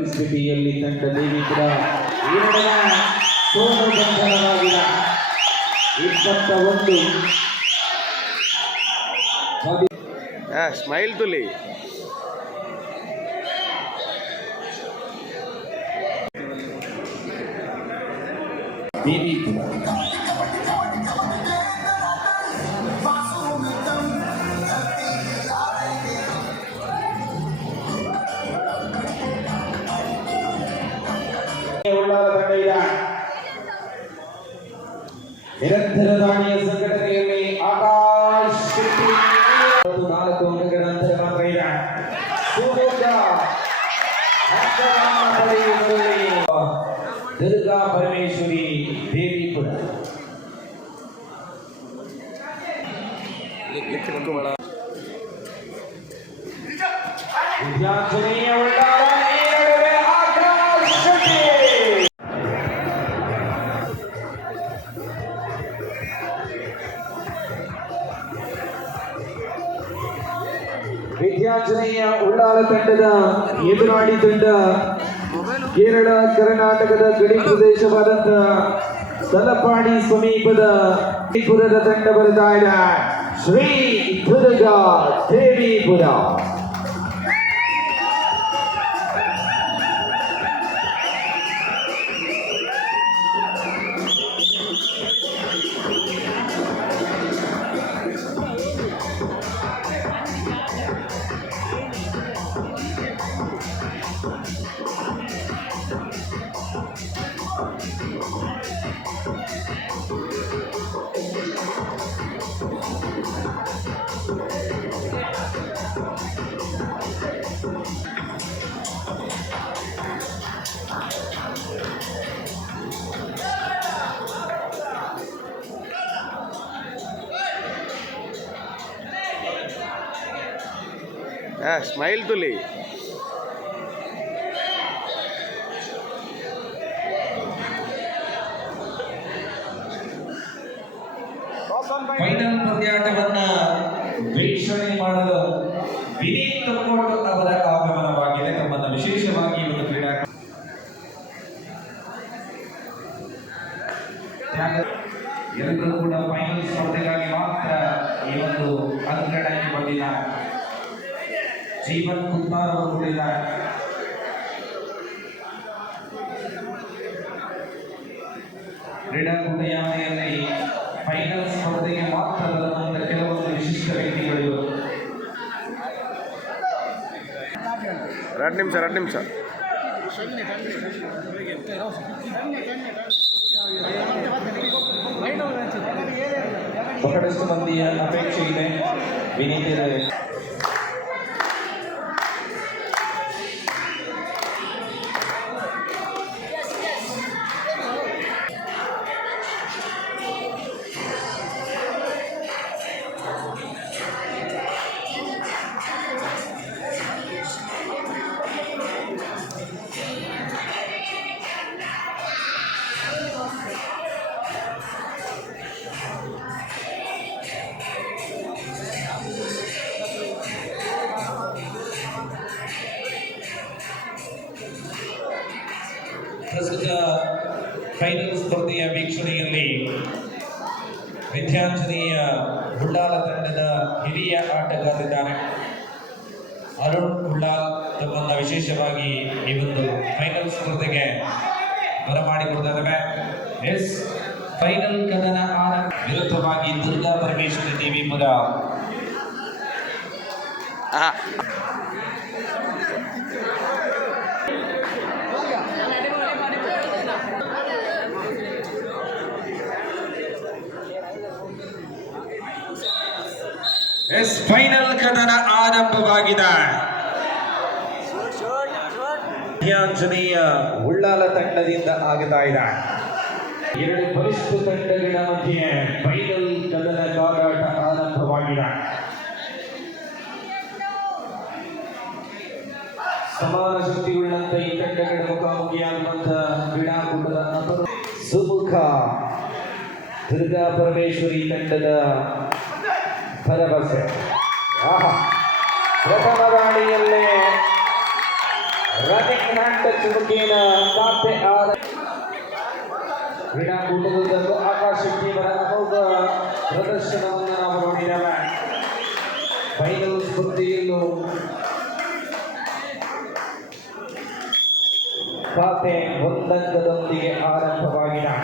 ಪರಿಸ್ಥಿತಿಯಲ್ಲಿ ತಂಡ ದೇವಿ ಕೂಡ ಬಂಧನವಾಗಿದೆ ಇಪ್ಪತ್ತ ಒಂದು ಸ್ಮೈಲ್ ತುಲಿ. ದೇವಿ ಕೂಡ ನಿರಂತರ ದಾಳಿಯ ಸಂಘಟನೆಯಲ್ಲಿ ಆಕಾಶ್ ಶೆಟ್ಟಿ ಮತ್ತು ನಾಲ್ಕು ಅಂಕಗಳ ಅಂತರ ಮಾತ್ರ ಇದೆ ಶಿವಮೊಗ್ಗ ಅಂಕಗಳನ್ನು ಪಡೆಯುವಲ್ಲಿ ದುರ್ಗಾ ಪರಮೇಶ್ವರಿ ದೇವಿಪುರ ವಿದ್ಯಾರ್ಥಿನಿಯ ಉಳ್ಳಾಲ ತಂಡದ ಎದುರಾಳಿ ತಂಡ ಕೇರಳ ಕರ್ನಾಟಕದ ಗಡಿ ಪ್ರದೇಶವಾದಂತ ತಲಪಾಡಿ ಸಮೀಪದ ತ್ರಿಪುರದ ತಂಡ ಬರೆದಾಯ ಶ್ರೀ ದುರ್ಗ ದೇವಿಪುರ. ಸ್ಮೈಲ್ ತುಲಿ ಕ್ರೀಡಾಕೂಟ ಯಾವನೆಯಲ್ಲಿ ಫೈನಲ್ ಸ್ಪರ್ಧೆಗೆ ಮಾತ್ರ ಬರುವಂತ ಕೆಲವೊಂದು ವಿಶಿಷ್ಟ ವ್ಯಕ್ತಿಗಳು ಎರಡು ನಿಮಿಷ ಎರಡು ನಿಮಿಷ ಬಹಳಷ್ಟು ಮಂದಿಯ ಅಪೇಕ್ಷೆ ಇದೆ ವಿನೀತ ಪ್ರಸ್ತುತ ಫೈನಲ್ ಸ್ಪರ್ಧೆಯ ವೀಕ್ಷಣೆಯಲ್ಲಿ ವಿದ್ಯಾಂಜನೇಯ ಉಳ್ಳಾಲ ತಂಡದ ಹಿರಿಯ ಆಟಗಾರರಿದ್ದಾರೆ. ಅರುಣ್ ಉಳ್ಳಾಲ್ ತಮ್ಮನ್ನ ವಿಶೇಷವಾಗಿ ಈ ಒಂದು ಫೈನಲ್ ಸ್ಪರ್ಧೆಗೆ ಬರಮಾಡಿಕೊಡ್ತಾರೆ ಎಸ್ ಫೈನಲ್ ಕದನ ಆರ ವಿರುದ್ಧವಾಗಿ ದುರ್ಗಾ ಪರಮೇಶ್ವರ ದೇವಿ ಪುರ ಎಸ್ ಫೈನಲ್ ಕದನ ಆರಂಭವಾಗಿದೆ. ವಿದ್ಯಾಂಜನೇಯ ಉಳ್ಳಾಲ ತಂಡದಿಂದ ಆಗ್ತಾ ಇದೆ. ಎರಡು ಬಲಿಷ್ಠ ತಂಡಗಳ ಮಧ್ಯೆ ಫೈನಲ್ ಕದನ ಕಾದಾಟ ಆರಂಭವಾಗಿದೆ. ಸಮಾನ ಶಕ್ತಿಯುಳ್ಳಂತ ಈ ತಂಡಗಳ ಮುಖಾಮುಖಿಯಾಗುವಂತ ಕ್ರೀಡಾಕೂಟದ ಸುಮುಖ ದುರ್ಗಾ ಪರಮೇಶ್ವರಿ ತಂಡದ ಆಹಾ. ಪ್ರಥಮ ರಾಣಿಯಲ್ಲೇ ರನ್ನಿಂಗ್ ಹ್ಯಾಂಡ್ ಚುಮುಕಿನ ಖಾತೆ ಆದ ಕ್ರೀಡಾಕೂಟದಲ್ಲೂ ಆಕಾಶ ಶೆಟ್ಟಿಯವರ ಅಮೋಘ ಪ್ರದರ್ಶನವನ್ನು ನಾವು ನೋಡಿದ್ದೇವೆ. ಫೈನಲ್ ಸ್ಪರ್ಧೆಯಲ್ಲೂ ಖಾತೆ ಒಂದಂಗದೊಂದಿಗೆ ಆರಂಭವಾಗಿದೆ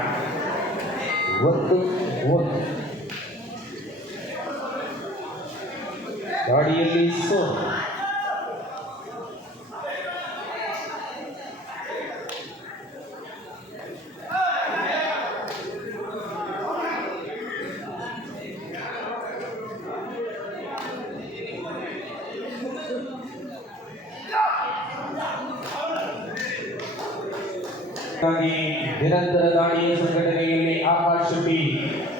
ಒಂದು ಒಂದು. ಗಾಡಿಯಲ್ಲಿ ಸೋನು ಹಾಗಾಗಿ ನಿರಂತರ ದಾಳಿಯ ಸಂಘಟನೆಯಲ್ಲಿ ಆಕಾಶ್ ಶೆಟ್ಟಿ ಒಂದು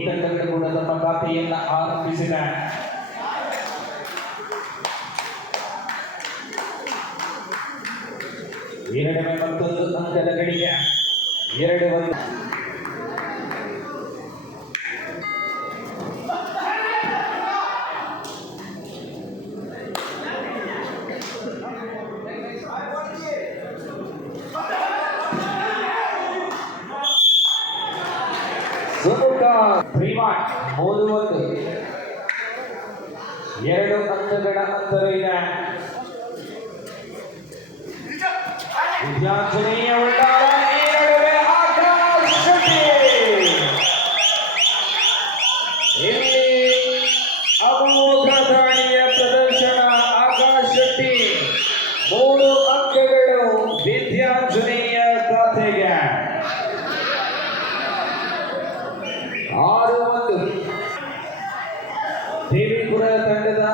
ಇಕ್ಕಟ್ಟಗಳು ಕೂಡ ತಮ್ಮ ಖಾತೆಯನ್ನ ಆರಂಭಿಸಿದ ಎರಡನೇ ಮತ್ತೊಂದು ಅಂಕದ ಗಳಿಕೆ ಎರಡು ಒಂದು ಸುಮುಖ ಶ್ರೀಮಾನ್ ಮೂರು ಒಂದು ಎರಡು ಅಂಕಗಳ ಅಂತರ ಇದೆ ವಿದ್ಯಾರ್ಥಿನಿಯ ಉಳ್ಳಾಲ ಈ ನಡುವೆ ಆಕಾಶ್ ಶೆಟ್ಟಿ. ಇಲ್ಲಿ ಅಮೋಘ ದಾಳಿಯ ಪ್ರದರ್ಶನ ಆಕಾಶ್ ಶೆಟ್ಟಿ ಮೂರು ಅಂಕಗಳು ವಿದ್ಯಾರ್ಥಿನಿಯ ಖಾತೆಗೆ ಆರು ಒಂದು ದೇವಿಪುರ ತಂಡದ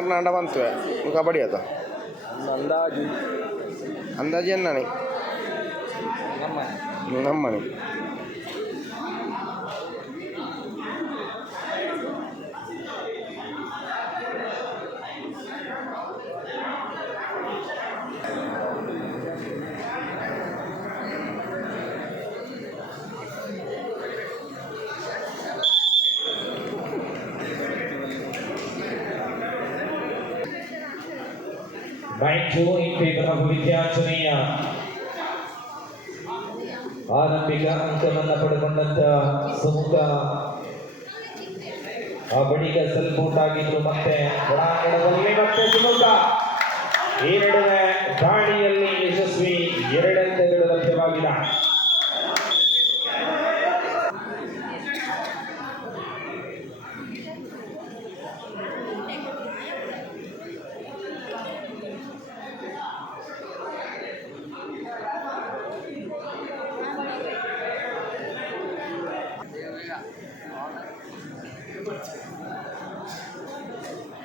ಅಮ್ಮೇರ್ನ ಅಂಡ ಬಂತು ನೀವು ಕಬಡ್ಡಿ ಅದು. ಅಂದಾಜು. ಅಂದಾಜು ಏನು ನನಗೆ ನಮ್ಮನೆ. In favor of ವಿದ್ಯಾರ್ಥಿನಿಯ ಆರಂಭಿಕ ಅಂಕವನ್ನು ಪಡೆದುಕೊಂಡಂತ ಸುಮುಖ. ಆ ಬಳಿಕ ಸಪೋರ್ಟ್ ಆಗಿದ್ರು ಮತ್ತೆ ಒಳಾಂಗಣದಲ್ಲಿ ಮತ್ತೆ ಸುಮುಖ. ಈ ನಡುವೆ ದಾಳಿಯಲ್ಲಿ ಯಶಸ್ವಿ ಎರಡಂತೆಗಳು ಲಭ್ಯವಾಗಿಲ್ಲ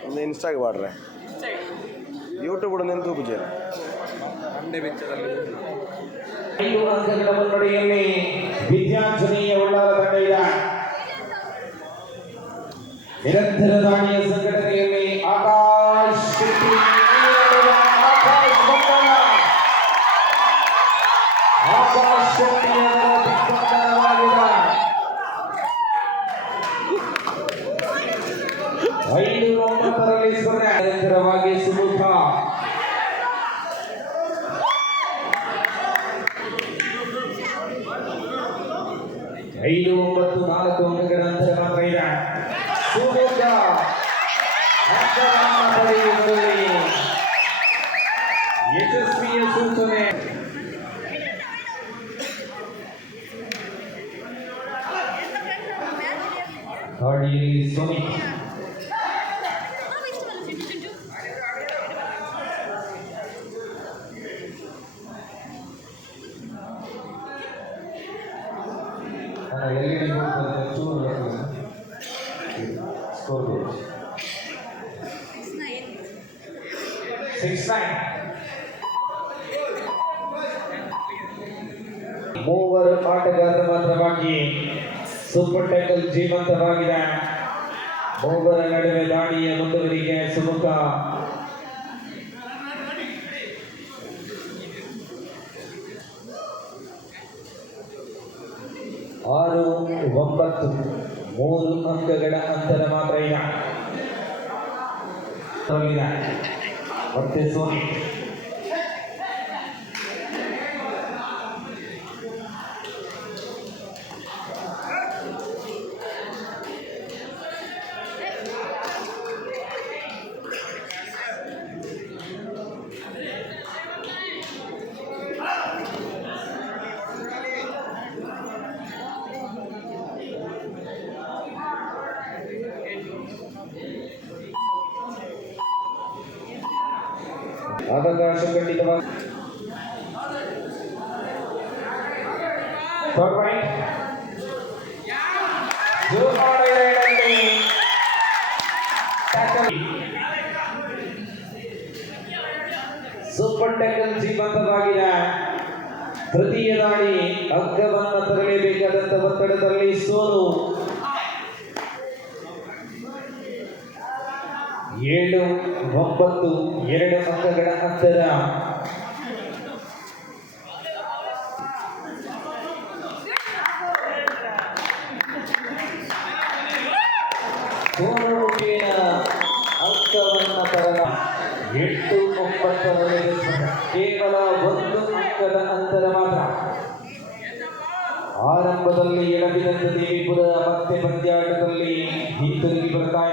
ಒಂದು ಇನ್ಸ್ಟಾಗೆ ಮಾಡ್ರೆ. ಯೂಟ್ಯೂಬ್ ಕೂಡ ನಿಂತು ಪೂಜೆ. ಐದು ಅಂಕಗಳ ಮುನ್ನಡೆಯಲ್ಲಿ ವಿದ್ಯಾರ್ಥಿನಿಯ ಉಳ್ಳಾಲ ತಂಡ ಇದೆ. ನಿರಂತರ ದಾಳಿಯ ಸಂಘಟನೆಯಲ್ಲಿ ಆಕಾಶ್ ಶೆಟ್ಟಿ. ಆಕಾಶ್ ಬಂಧನ. ಆಕಾಶ್ ಶೆಟ್ಟಿ ಅವರ ದಿಗ್ಬಂಧನವಾಗಿದೆ. ಐದು ಒಂಬತ್ತರಲ್ಲಿ ಸ್ಪರ್ಧೆ ನಿರಂತರವಾಗಿ ಸುಮುಖ ಮತ್ತು ನಾಲ್ಕು ಅಂಕಗಳ ಅಂತರ ಮಾತ್ರ ಇದೆ ಸುಮುಖ ಅಂಕವನ್ನು ಪಡೆಯುವಲ್ಲಿ ಯಶಸ್ವಿಯ ಸೂಚನೆ ಗಾಡಿಯಲ್ಲಿ ಸೋನಿ ನನ್ನ ಎಲ್ ಇ ಡಿ ಚೂರು ಸ್ಕೋರ್ ಬೋರ್ಡ್ ನೈನ್ ಮೂವರು ಆಟಗಾರರ ಮಾತ್ರವಾಗಿ ಸೂಪರ್ ಟ್ಯಾಕಲ್ ಜೀವಂತವಾಗಿದೆ. ಮೂವರ ನಡುವೆ ದಾಳಿಯ ಮುಂದುವರಿಕೆ ಸುಮುಖ. ಆರು, ಒಂಬತ್ತು, ಮೂರು ಅಂಕಗಳ ಅಂತರ ಮಾತ್ರ ಇದೆ. ತೋರಿದೆ. ಮತ್ತೆ ಸೋನಿ ಅವಕಾಶ ಖಂಡಿತವಾಗಿ Third point. ಜೋರ್ ಮಾಡಿದ ಎಡದಲ್ಲಿ tackle. ಸೂಪರ್ ಟ್ಯಾಕಲ್ ಜೀವಂತವಾಗಿದೆ ತೃತೀಯ ದಾಳಿ ಅಂಕವನ್ನು ತರಲೇಬೇಕಾದಂತ ಒತ್ತಡದಲ್ಲಿ ಸೋಲು. ಏಳು ಒಂಬತ್ತು ಎರಡು ಅಂಕಗಳ ಅಂತರ. ಎಂಟು ಒಂಬತ್ತರವರೆಗೆ ಕೇವಲ ಒಂದು ಅಂಕದ ಅಂತರ ಮಾತ್ರ. ಆರಂಭದಲ್ಲಿ ಎಡಬಿದಂತ ದೇವಿಪುರ ಮತ್ತೆ ಪಂದ್ಯಾಟದಲ್ಲಿ ಹಿಂತಿರುಗಿ ಬರ್ತಾ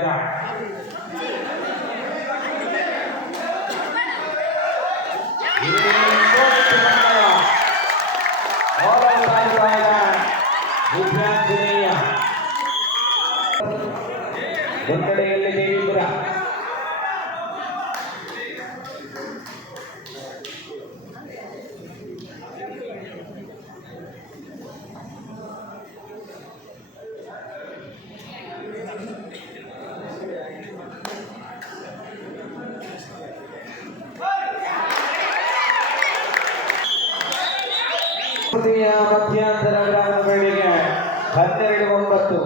ಸ್ಪರ್ಧೆಯ ಮಧ್ಯಂತರ ಗ್ರಾಮಗಳಿಗೆ ಹನ್ನೆರಡು ಒಂಬತ್ತು.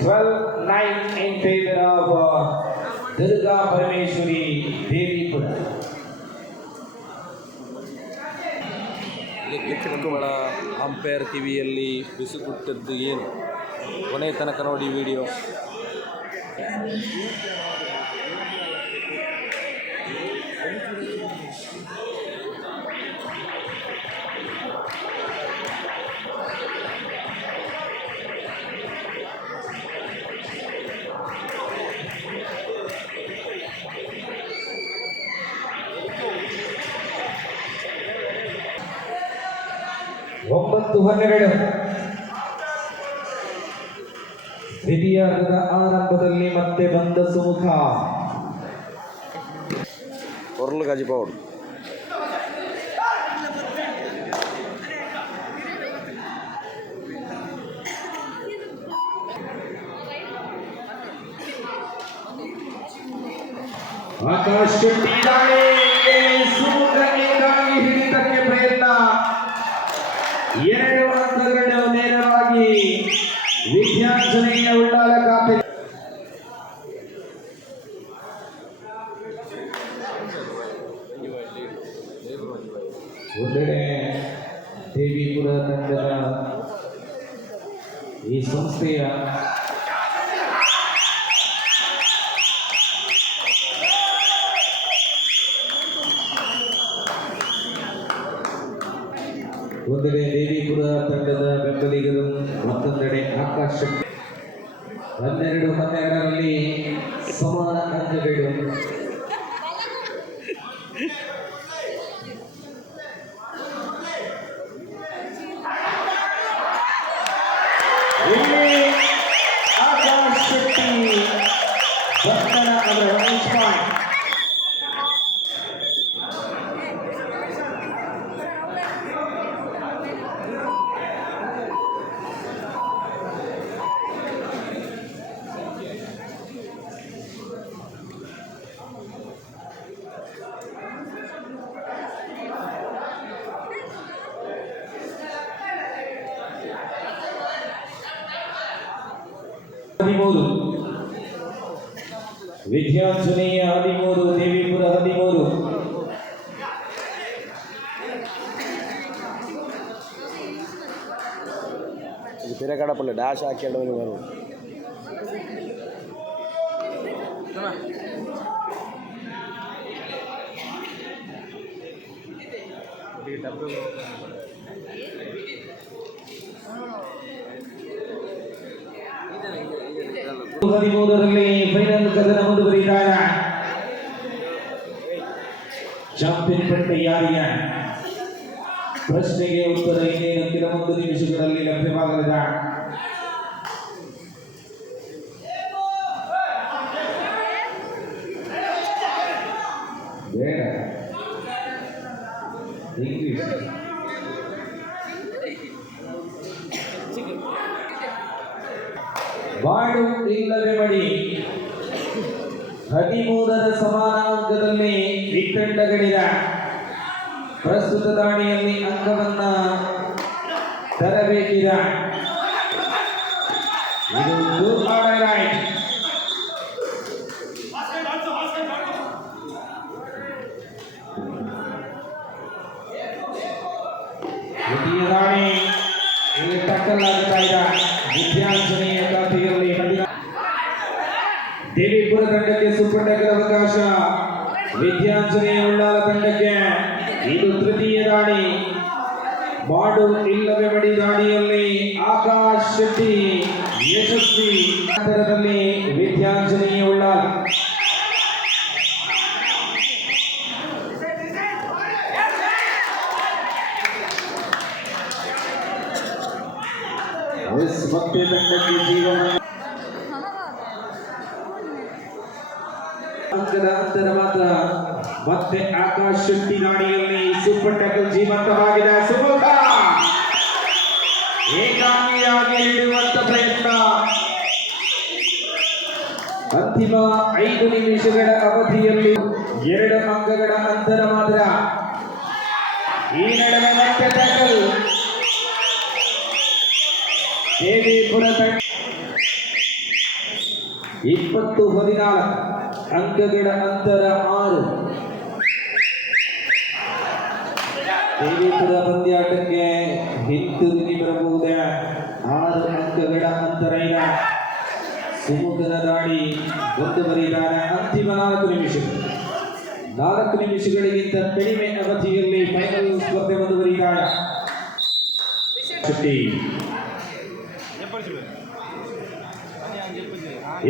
Twelve nine in favour of Durga Parameshwari, Devipura. ಮಕ್ಕಳ ಅಂಪೈರ್ ಕಿವಿಯಲ್ಲಿ ಬಿಸುಕುಟ್ಟದ್ದು ಏನು? ಕೊನೆ ತನಕ ನೋಡಿ ವಿಡಿಯೋ. ಒಂಬತ್ತು ಹನ್ನೆರಡು ದ್ವಿತೀಯಾರ್ಧದ ಆರಂಭದಲ್ಲಿ ಮತ್ತೆ ಬಂದ ಸುಮುಖ ಹೊರಲು ಗಾಜಿಪಾವಡು ಆಕಾಶ್ ಶೆಟ್ಟಿ ವಿದ್ಯಾರ್ಜನೆಯ ಉಳ್ಳಾಲ ಖಾತೆ ಒಂದೆಡೆ ದೇವಿಪುರ ತಂಡದ ಈ ಸಂಸ್ಥೆಯ ಇಲ್ಲಿ ಇದು ಬೇರೆ ಕಡಪಲ್ಲ ಡ್ಯಾಶ್ ಹಾಕಿ ಬರು ಹದಿಮೂರರಲ್ಲಿ ಫೈನಲ್ ಕದನ ಮುಂದುವರಿದಾಗ ಚಾಂಪಿಯನ್ ಪಟ್ಟ ಯಾರಿಯ ಪ್ರಶ್ನೆಗೆ ಉತ್ತರ ಇನ್ನೇನು ಕೆಲವೊಂದು ನಿಮಿಷಗಳಲ್ಲಿ ಲಭ್ಯವಾಗಲಿದೆ ಬೇಡ. ಇಂಗ್ಲಿಷ್ ಬಾಡು ಇಲ್ಲವೇ ಮಡಿ. ಹದಿಮೂರರ ಸಮಾನ ಅಂಕದಲ್ಲಿ ವಿಟ್ಟಂಡಗಳಿದ ಪ್ರಸ್ತುತ ದಾಳಿಯಲ್ಲಿ ಅಂಕವನ್ನ ತರಬೇಕಿದ ಇದು good order right. ದ್ವಿತೀಯ ದಾಳಿ ಇಲ್ಲಿ ಟಕ್ಕಲ್ ಆಗ್ತಾ ಇದ್ದ ವಿದ್ಯಾಂಜನೆಯ ಖಾತೆಯಲ್ಲಿ ಹದಿನ ದೇವಿಪುರ ತಂಡಕ್ಕೆ ಸೂಪರ್ ಟಕ್ಕಲ್ ಅವಕಾಶ. ವಿದ್ಯಾಂಜನೆಯ ಉಳ್ಳಾಲ ತಂಡಕ್ಕೆ ಇದು ತೃತೀಯ ದಾಳಿ ಮಾಡು ಇಲ್ಲವೇ ಬಡಿ ದಾಳಿಯಲ್ಲಿ ಆಕಾಶ್ ಶೆಟ್ಟಿ ಯಶಸ್ವಿ ವಿದ್ಯಾಂಜನೆಯ ಉಳ್ಳಾಲ ಎಸ್ ಮತ್ತೆ ತಂಡಕ್ಕೆ ಜೀವನ ಅಂಕದ ಅಂತರ ಮಾತ್ರ ಮತ್ತೆ ಆಕಾಶ್ ಶೆಟ್ಟಿ ದಾಳಿಯಲ್ಲಿ ಸೂಪರ್ ಟ್ಯಾಕಲ್ ಜೀವಂತವಾಗಿದೆ ಸುಮುಖ ಹಿಡಿಯುವಂತ ಪ್ರಯತ್ನ. ಅಂತಿಮ ಐದು ನಿಮಿಷಗಳ ಅವಧಿಯಲ್ಲಿ ಎರಡು ಅಂಕಗಳ ಅಂತರ ಮಾತ್ರ. ಈ ನಡುವೆ ಮತ್ತೆ ಟ್ಯಾಕಲ್ ದೇವಿಪುರ ತಂಡ ಇಪ್ಪತ್ತು ಹದಿನಾಲ್ಕು ಅಂಕಗಳ ಅಂತರ ಆರು. ದೇವಿಪುರ ಪಂದ್ಯಾಟಕ್ಕೆ ಹಿಂತಿರುಗಿ ಬರಬಹುದೇ ಆರು ಅಂಕಗಳ ಅಂತರ ಇದೆ ಸುಮುಖದ ಒಂದು ಮುಂದುವರಿದಾರೆ ಅಂತಿಮ ನಾಲ್ಕು ನಿಮಿಷಗಳು. ನಾಲ್ಕು ನಿಮಿಷಗಳಿಗಿಂತ ಕಡಿಮೆ ಅವಧಿಯಲ್ಲಿ ಫೈನಲ್ ಸ್ಪರ್ಧೆ ಶೆಟ್ಟಿ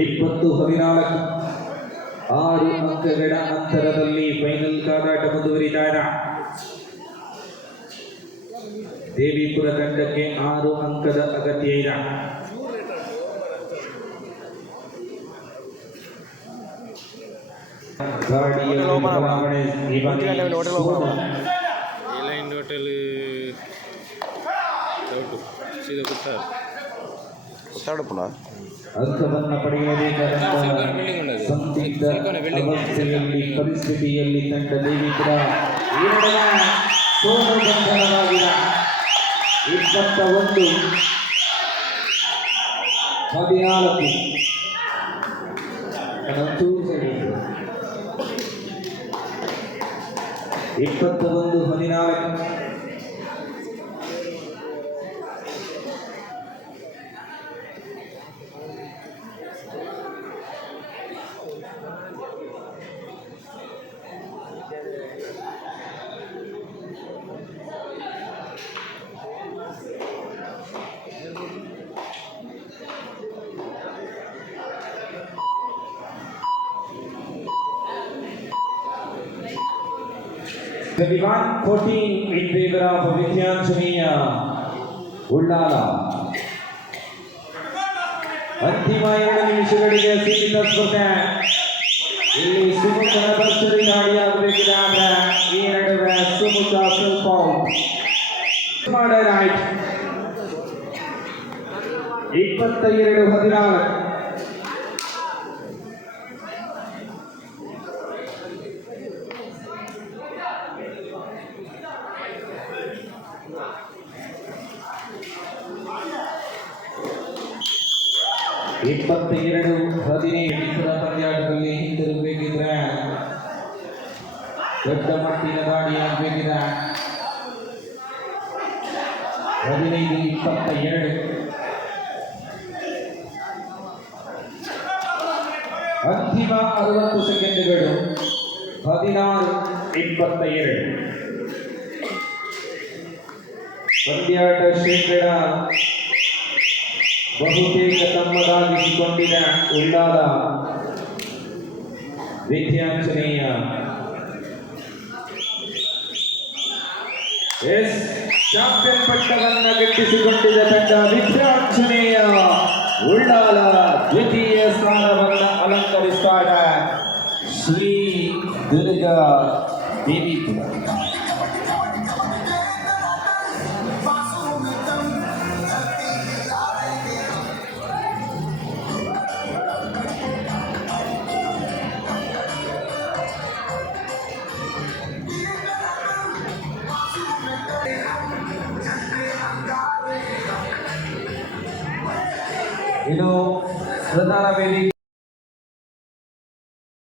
ಇಪ್ಪತ್ತು ಹದಿನಾಲ್ಕು. ಆರು ಅಂಕಗಳ ಅಂತರದಲ್ಲಿ ಫೈನಲ್ ಕಾದಾಟ ಮುಂದುವರಿದಾರ ದೇವಿಪುರ ತಂಡಕ್ಕೆ ಆರು ಅಂಕದ ಅಗತ್ಯ ಇದೆ. Hotel open hotel open. A-line hotel doubt ಸೀದಾ ಗೊತ್ತಾ ಗೊತ್ತಾಡಪ್ಪಣ ಅಂಕವನ್ನ ಪಡೆಯಬೇಕಾದಂತಹ ಸಂದಿಗ್ಧ ಪರಿಸ್ಥಿತಿಯಲ್ಲಿ ತಂಡ ದೇವಿ ಕೂಡ ಇಪ್ಪತ್ತ ಒಂದು ಹದಿನಾಲ್ಕು ಸರಿ ಇದೆ. ಇಪ್ಪತ್ತ ಒಂದು ಹದಿನಾಲ್ಕು 21-14 in favor of ವಿದ್ಯಾಂಜನೇಯ ಉಳ್ಳಾಲ ಅಂತಿಮ ಎರಡು ನಿಮಿಷಗಳಿಗೆ ಸೀಮಿತ ಸ್ಪರ್ಧೆ. ಇಲ್ಲಿ ಸುಮುಖನ ಭರ್ಜರಿ ದಾಳಿಯಾಗಬೇಕಿದೆ ಆದ್ರೆ ಈ ನಡುವೆ ಸುಮುಖ ಸ್ವಲ್ಪ ಮಾಡಲಾಯ್ತು ಇಪ್ಪತ್ತ ಎರಡು ಹದಿನಾಲ್ಕು. ಇಪ್ಪತ್ತ ಎರಡು ಹದಿನೈದು ಪಂದ್ಯಾಟದಲ್ಲಿ ಹಿಂದಿರಬೇಕಿದ್ರೆ ದೊಡ್ಡ ಮಟ್ಟಿನ ದಾಳಿ ಆಗಬೇಕಿದೆ. ಹದಿನೈದು ಇಪ್ಪತ್ತ ಎರಡು ಅಂತಿಮ ಅರವತ್ತು ಸೆಕೆಂಡ್ಗಳು. ಹದಿನಾರು ಇಪ್ಪತ್ತ ಎರಡು ಪಂದ್ಯಾಟ ಶೇಕಡ ಬಹುತೇಕ ತಮ್ಮದಾಗಿಸಿಕೊಂಡಿನ ಉಳ್ಳಾಲ ವಿದ್ಯಾಂಜನೇಯ. ಎಸ್, ಚಾಂಪಿಯನ್ ಪಟ್ಟವನ್ನ ಗಿಟ್ಟಿಸಿಕೊಂಡಿದ್ದ ತಂಡ ವಿದ್ಯಾಂಜನೇಯ ಉಳ್ಳಾಲ ದ್ವಿತೀಯ ಸ್ಥಾನವನ್ನ ಅಲಂಕರಿಸ್ತಾ ಇದೆ ಶ್ರೀ ದುರ್ಗ ದೇವಿಪುರ ಪ್ರಧಾನ ವೇದಿಕೆ